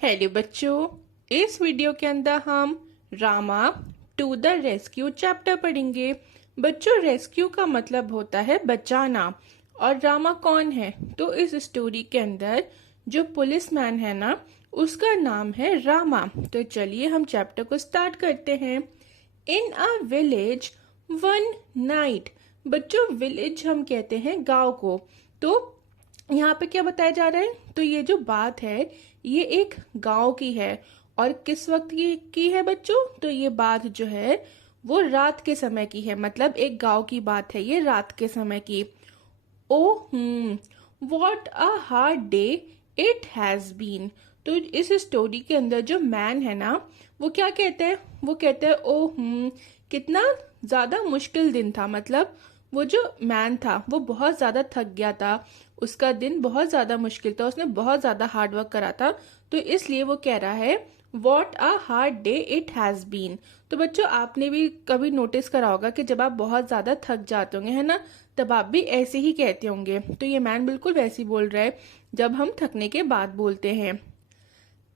Hello बच्चों, इस video के अंदर हम Rama to the rescue chapter पढ़ेंगे। बच्चों, रेस्क्यू का मतलब होता है बचाना। और रामा कौन है? तो इस स्टोरी के अंदर जो पुलिसमैन है ना, उसका नाम है रामा। तो चलिए हम चैप्टर को स्टार्ट करते हैं। इन अ विलेज वन नाइट। बच्चों, विलेज हम कहते हैं गांव को। तो यहाँ पे क्या बताया जा रहा है? तो ये जो बात है ये एक गांव की है। और किस वक्त की है बच्चों? तो ये बात जो है वो रात के समय की है। मतलब एक गांव की बात है ये, रात के समय की। Oh what a hard day it has been. तो इस स्टोरी के अंदर जो मैन है ना, वो क्या कहते हैं? वो कहते हैं ओ कितना ज्यादा मुश्किल दिन था। मतलब वो जो मैन था वो बहुत ज्यादा थक गया था। उसका दिन बहुत ज्यादा मुश्किल था, उसने बहुत ज्यादा हार्ड वर्क करा था। तो इसलिए वो कह रहा है what a hard day it has been. तो बच्चों, आपने भी कभी नोटिस करा होगा कि जब आप बहुत ज्यादा थक जाते होंगे, है ना, तब आप भी ऐसे ही कहते होंगे। तो ये मैन बिल्कुल वैसे ही बोल रहा है जब हम थकने के बाद बोलते हैं।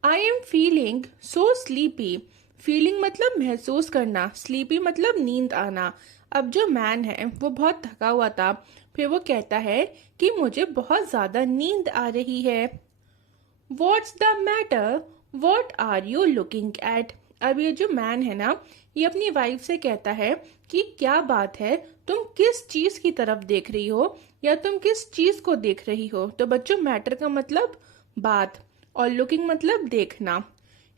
I am feeling so sleepy. Feeling मतलब महसूस करना, स्लीपी मतलब नींद आना। अब जो मैन है वो बहुत थका हुआ था। फिर वो कहता है कि मुझे बहुत ज्यादा नींद आ रही है। What's the matter? What are you looking at? अब ये जो मैन है ना, ये अपनी वाइफ से कहता है कि क्या बात है, तुम किस चीज की तरफ देख रही हो या तुम किस चीज को देख रही हो? तो बच्चों, मैटर का मतलब बात और लुकिंग मतलब देखना।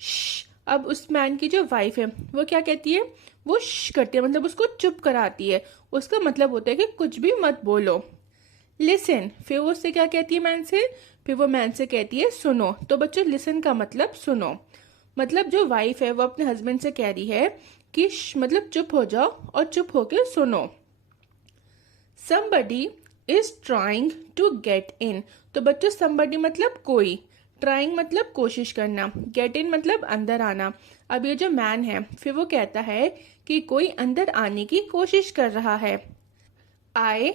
श्श। अब उस मैन की जो वाइफ है वो क्या कहती है? वो श्श करती है, मतलब उसको चुप कराती है। उसका मतलब होता है कि कुछ भी मत बोलो। लिसन। फिर वो उससे क्या कहती है मैन से? फिर वो मैन से कहती है सुनो। तो बच्चों, लिसन का मतलब सुनो। मतलब जो वाइफ है वो अपने हस्बैंड से कह रही है कि मतलब चुप हो जाओ और चुप होके सुनो। somebody is trying to get in। तो बच्चों, somebody मतलब कोई, trying मतलब कोशिश करना, get in मतलब अंदर आना। अब ये जो मैन है फिर वो कहता है कि कोई अंदर आने की कोशिश कर रहा है। I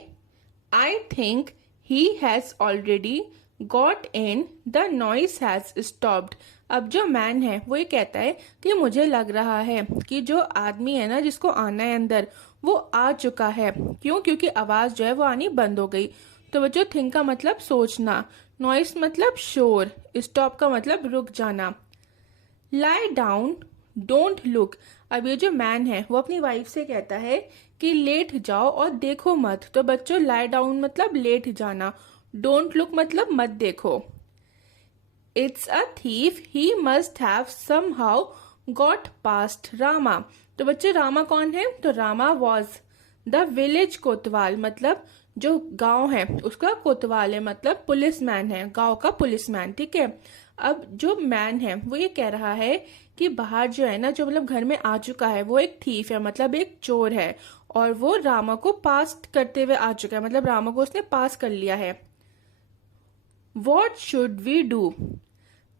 I think he has already got in, the noise has stopped। अब जो मैन है वो ये कहता है कि मुझे लग रहा है कि जो आदमी है ना, जिसको आना है अंदर, वो आ चुका है। क्यों? क्योंकि आवाज जो है वो आनी बंद हो गई। तो बच्चों, थिंक का मतलब सोचना, नॉइस मतलब शोर, स्टॉप का मतलब रुक जाना। Lie down, don't look. अब ये जो मैन है वो अपनी वाइफ से कहता है कि लेट जाओ और देखो मत। तो बच्चों, लाई डाउन मतलब लेट जाना, डोंट लुक मतलब मत देखो। It's a thief, he must have somehow got past Rama. तो बच्चे, रामा कौन है? तो रामा वॉज द विलेज कोतवाल। मतलब जो गांव है उसका कोतवाल है, मतलब पुलिसमैन है, गांव का पुलिसमैन। ठीक है। अब जो मैन है वो ये कह रहा है कि बाहर जो है ना, जो मतलब घर में आ चुका है, वो एक थीफ है, मतलब एक चोर है। और वो रामा को पास करते हुए आ चुका है, मतलब रामा को उसने पास कर लिया है। What should we do?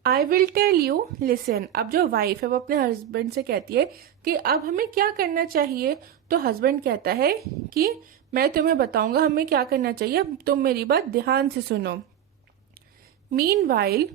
I will tell you, listen. अब जो वाइफ है वो अपने हस्बैंड से कहती है कि अब हमें क्या करना चाहिए। तो हस्बैंड कहता है कि मैं तुम्हें बताऊंगा हमें क्या करना चाहिए, अब तुम मेरी बात ध्यान से सुनो। Meanwhile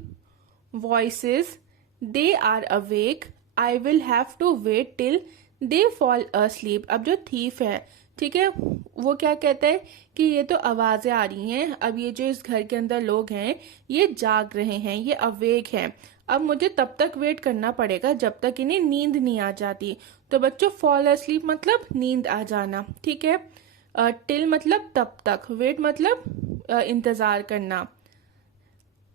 voices, they are awake, I will have to wait till they fall asleep. अब जो थीफ है, ठीक है, वो क्या कहता है कि ये तो आवाजें आ रही हैं, अब ये जो इस घर के अंदर लोग हैं ये जाग रहे हैं, ये अवेक हैं। अब मुझे तब तक वेट करना पड़ेगा जब तक इन्हें नींद नहीं आ जाती। तो बच्चों, फॉल अस्लीप मतलब नींद आ जाना। ठीक है। टिल मतलब तब तक, वेट मतलब इंतजार करना।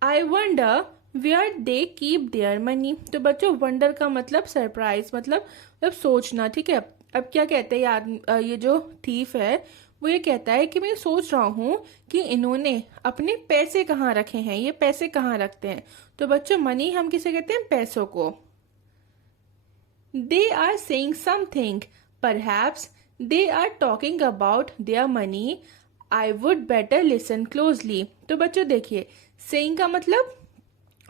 I wonder where they keep their money. तो बच्चों, वंडर का मतलब सरप्राइज, मतलब सोचना। ठीक है। अब क्या कहते हैं ये जो थीफ है वो ये कहता है कि मैं सोच रहा हूँ कि इन्होंने अपने पैसे कहाँ रखे हैं, ये पैसे कहाँ रखते हैं। तो बच्चों, मनी हम किसे कहते हैं? पैसों को। They are saying something, perhaps they are talking about their money, I would better listen closely. तो बच्चों देखिए, सेइंग का मतलब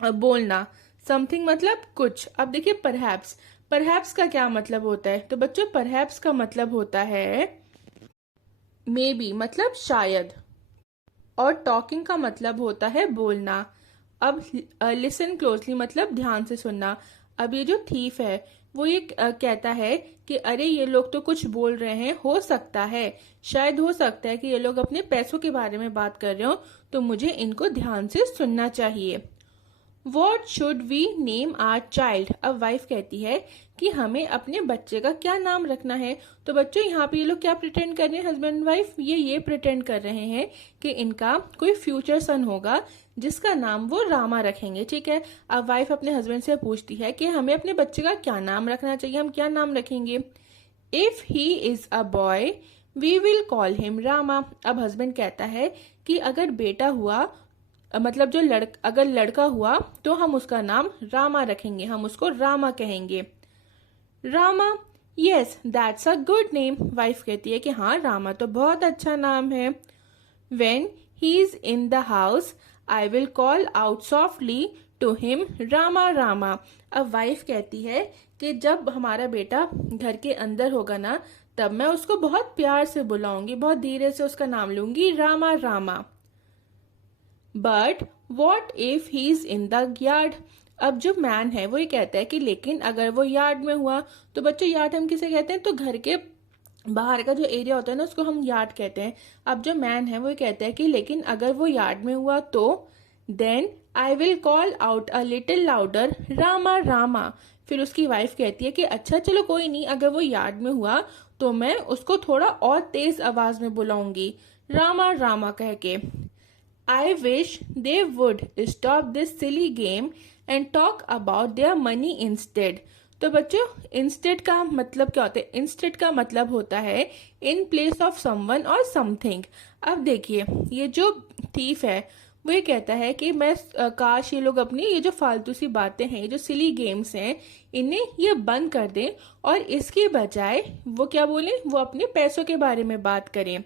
बोलना, समथिंग मतलब कुछ। अब देखिए, परहैप्स, परहैप्स का क्या मतलब होता है? तो बच्चों, परहैप्स का मतलब होता है मे बी, मतलब शायद। और टॉकिंग का मतलब होता है बोलना। अब लिसन क्लोजली मतलब ध्यान से सुनना। अब ये जो थीफ है वो ये कहता है कि अरे ये लोग तो कुछ बोल रहे हैं, हो सकता है, शायद हो सकता है कि ये लोग अपने पैसों के बारे में बात कर रहे हो, तो मुझे इनको ध्यान से सुनना चाहिए। What should we name our child. अब वाइफ कहती है कि हमें अपने बच्चे का क्या नाम रखना है। तो बच्चों यहाँ पे ये लोग क्या प्रिटेंड कर रहे हैं, हस्बैंड एंड वाइफ ये प्रिटेंड कर रहे हैं कि इनका कोई फ्यूचर सन होगा जिसका नाम वो रामा रखेंगे। ठीक है, अब वाइफ अपने हस्बैंड से पूछती है कि हमें अपने बच्चे का क्या नाम रखना चाहिए, हम क्या नाम रखेंगे। If he is a boy we will call him Rama. अब हस्बैंड कहता है कि अगर बेटा हुआ मतलब जो अगर लड़का हुआ तो हम उसका नाम रामा रखेंगे, हम उसको रामा कहेंगे। Rama, yes that's a good name. Wife कहती है कि हाँ रामा तो बहुत अच्छा नाम है। When he is in the house I will call out softly to him Rama Rama. अब वाइफ कहती है कि जब हमारा बेटा घर के अंदर होगा ना, तब मैं उसको बहुत प्यार से बुलाऊंगी, बहुत धीरे से उसका नाम लूंगी, Rama Rama. But what if he is in the yard. अब जो मैन है वो ये कहता है कि लेकिन अगर वो यार्ड में हुआ। तो बच्चों यार्ड हम किसे कहते हैं, तो घर के बाहर का जो एरिया होता है ना उसको हम यार्ड कहते हैं। अब जो मैन है वो ये कहता है कि लेकिन अगर वो यार्ड में हुआ तो then I will call out a little louder Rama Rama. फिर उसकी वाइफ कहती है कि अच्छा चलो कोई नहीं, अगर वो यार्ड में हुआ तो मैं उसको थोड़ा और तेज आवाज में बुलाऊंगी, रामा रामा कह के। I wish they would stop this silly game and talk about their money instead। तो बच्चों instead का मतलब क्या होता है, instead का मतलब होता है in place of someone or something। अब देखिए ये जो thief है वो ये कहता है कि मैं काश ये लोग अपनी ये जो फालतू सी बातें हैं, ये जो सिली गेम्स हैं, इन्हें ये बंद कर दें और इसके बजाय वो क्या बोले, वो अपने पैसों के बारे में बात करें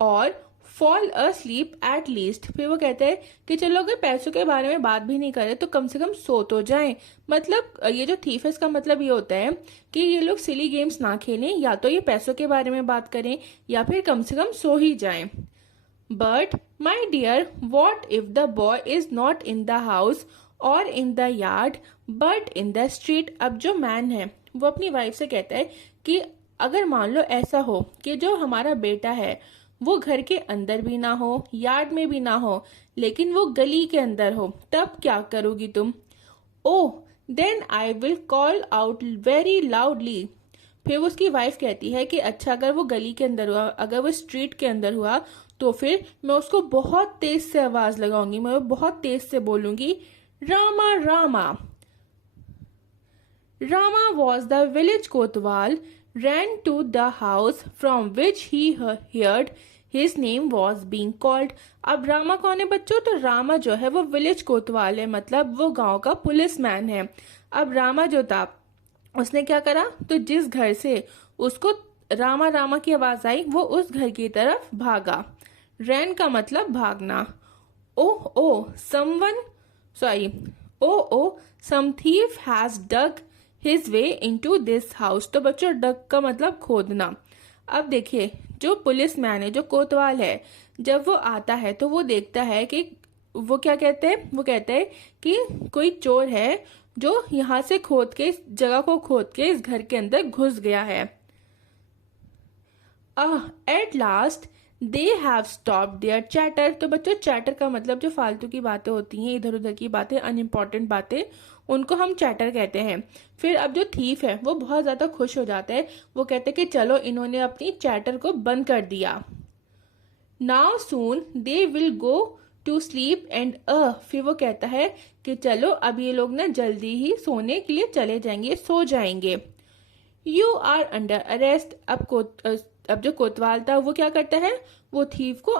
और फॉल अस्लीप एट लीस्ट। फिर वो कहते हैं कि चलो अगर पैसों के बारे में बात भी नहीं करे तो कम से कम सो तो जाएं। मतलब ये जो थीफ है इसका मतलब ये होता है कि ये लोग सिली गेम्स ना खेलें, या तो ये पैसों के बारे में बात करें या फिर कम से कम सो ही जाएं। But my dear what if the boy is not in the house or in the yard but in the street. अब जो मैन है वो अपनी वाइफ से कहता है कि अगर मान लो ऐसा हो कि जो हमारा बेटा है वो घर के अंदर भी ना हो, यार्ड में भी ना हो, लेकिन वो गली के अंदर हो, तब क्या करोगी तुम। Oh then I will call out very loudly. फिर उसकी वाइफ कहती है कि अच्छा अगर वो गली के अंदर हुआ, अगर वो स्ट्रीट के अंदर हुआ, तो फिर मैं उसको बहुत तेज से आवाज लगाऊंगी, मैं बहुत तेज से बोलूंगी, Rama Rama. Rama was the village Kotwal ran to the house from which he heard his name was being called। अब रामा कौन है बच्चों, तो रामा जो है वो विलेज कोतवाल है, मतलब वो गांव का पुलिस मैन है। अब रामा जो था उसने क्या करा, तो जिस घर से उसको रामा रामा की आवाज आई वो उस घर की तरफ भागा। रैन का मतलब भागना। Oh oh someone sorry oh some thief has dug his way into this house. तो बच्चों डग का मतलब खोदना। अब देखिए जो पुलिस मैन है, जो कोतवाल है, जब वो आता है तो वो देखता है कि वो क्या कहते हैं, वो कहते हैं कि कोई चोर है जो यहाँ से खोद के, इस जगह को खोद के इस घर के अंदर घुस गया है। At last they have stop their chatter. तो बच्चों चैटर का मतलब जो फालतू की बातें होती हैं, इधर उधर की बातें, अनइम्पॉर्टेंट बातें, उनको हम चैटर कहते हैं। फिर अब जो थीफ है वो बहुत ज्यादा खुश हो जाता है, वो कहते हैं कि चलो इन्होंने अपनी चैटर को बंद कर दिया। Now soon they will go to sleep and फिर वो कहता है कि चलो अब ये लोग ना जल्दी ही सोने के लिए चले जाएंगे, सो जाएंगे। You are under arrest. अब जो कोतवाल था वो क्या करता है, वो थीफ को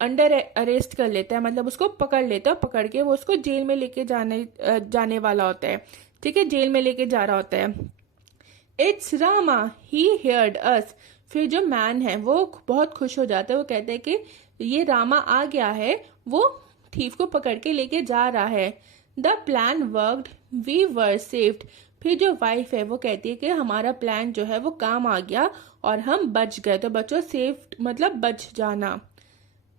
अंडर अरेस्ट कर लेता है, मतलब उसको पकड़ लेता है, पकड़ के वो उसको जेल में लेके जाने वाला होता है। ठीक है, जेल में लेके जा रहा होता है। इट्स रामा ही हियर्ड अस। फिर जो मैन है वो बहुत खुश हो जाता है, वो कहते हैं कि ये रामा आ गया है, वो थीफ को पकड़ के लेके जा रहा है। The plan worked we were saved. फिर जो वाइफ है वो कहती है कि हमारा प्लान जो है वो काम आ गया और हम बच गए। तो बच्चों सेव्ड मतलब बच जाना।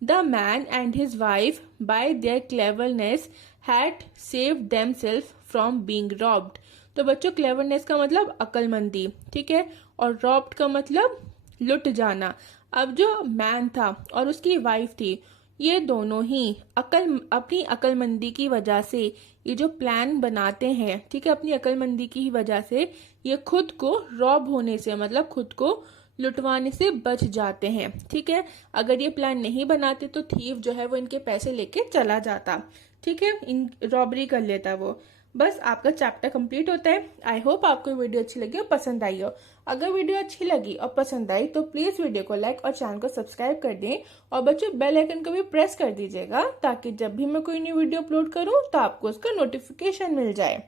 The man and his wife by their cleverness had saved themselves from being robbed. तो बच्चों क्लेवरनेस का मतलब अक्लमंदी, ठीक है, और रॉब्ड का मतलब लुट जाना। अब जो मैन था और उसकी वाइफ थी, ये दोनों ही अपनी अक्लमंदी की वजह से ये जो प्लान बनाते हैं, ठीक है, अपनी अक्लमंदी की वजह से ये खुद को रॉब होने से मतलब खुद को लुटवाने से बच जाते हैं, ठीक है। अगर ये प्लान नहीं बनाते तो थीफ जो है वो इनके पैसे लेके चला जाता, ठीक है, इन रॉबरी कर लेता वो। बस आपका चैप्टर कंप्लीट होता है। आई होप आपको वीडियो अच्छी लगी और पसंद आई हो। अगर वीडियो अच्छी लगी और पसंद आई तो प्लीज वीडियो को लाइक और चैनल को सब्सक्राइब कर दें, और बच्चों बेल आइकन को भी प्रेस कर दीजिएगा ताकि जब भी मैं कोई न्यू वीडियो अपलोड करूं तो आपको उसका नोटिफिकेशन मिल जाए।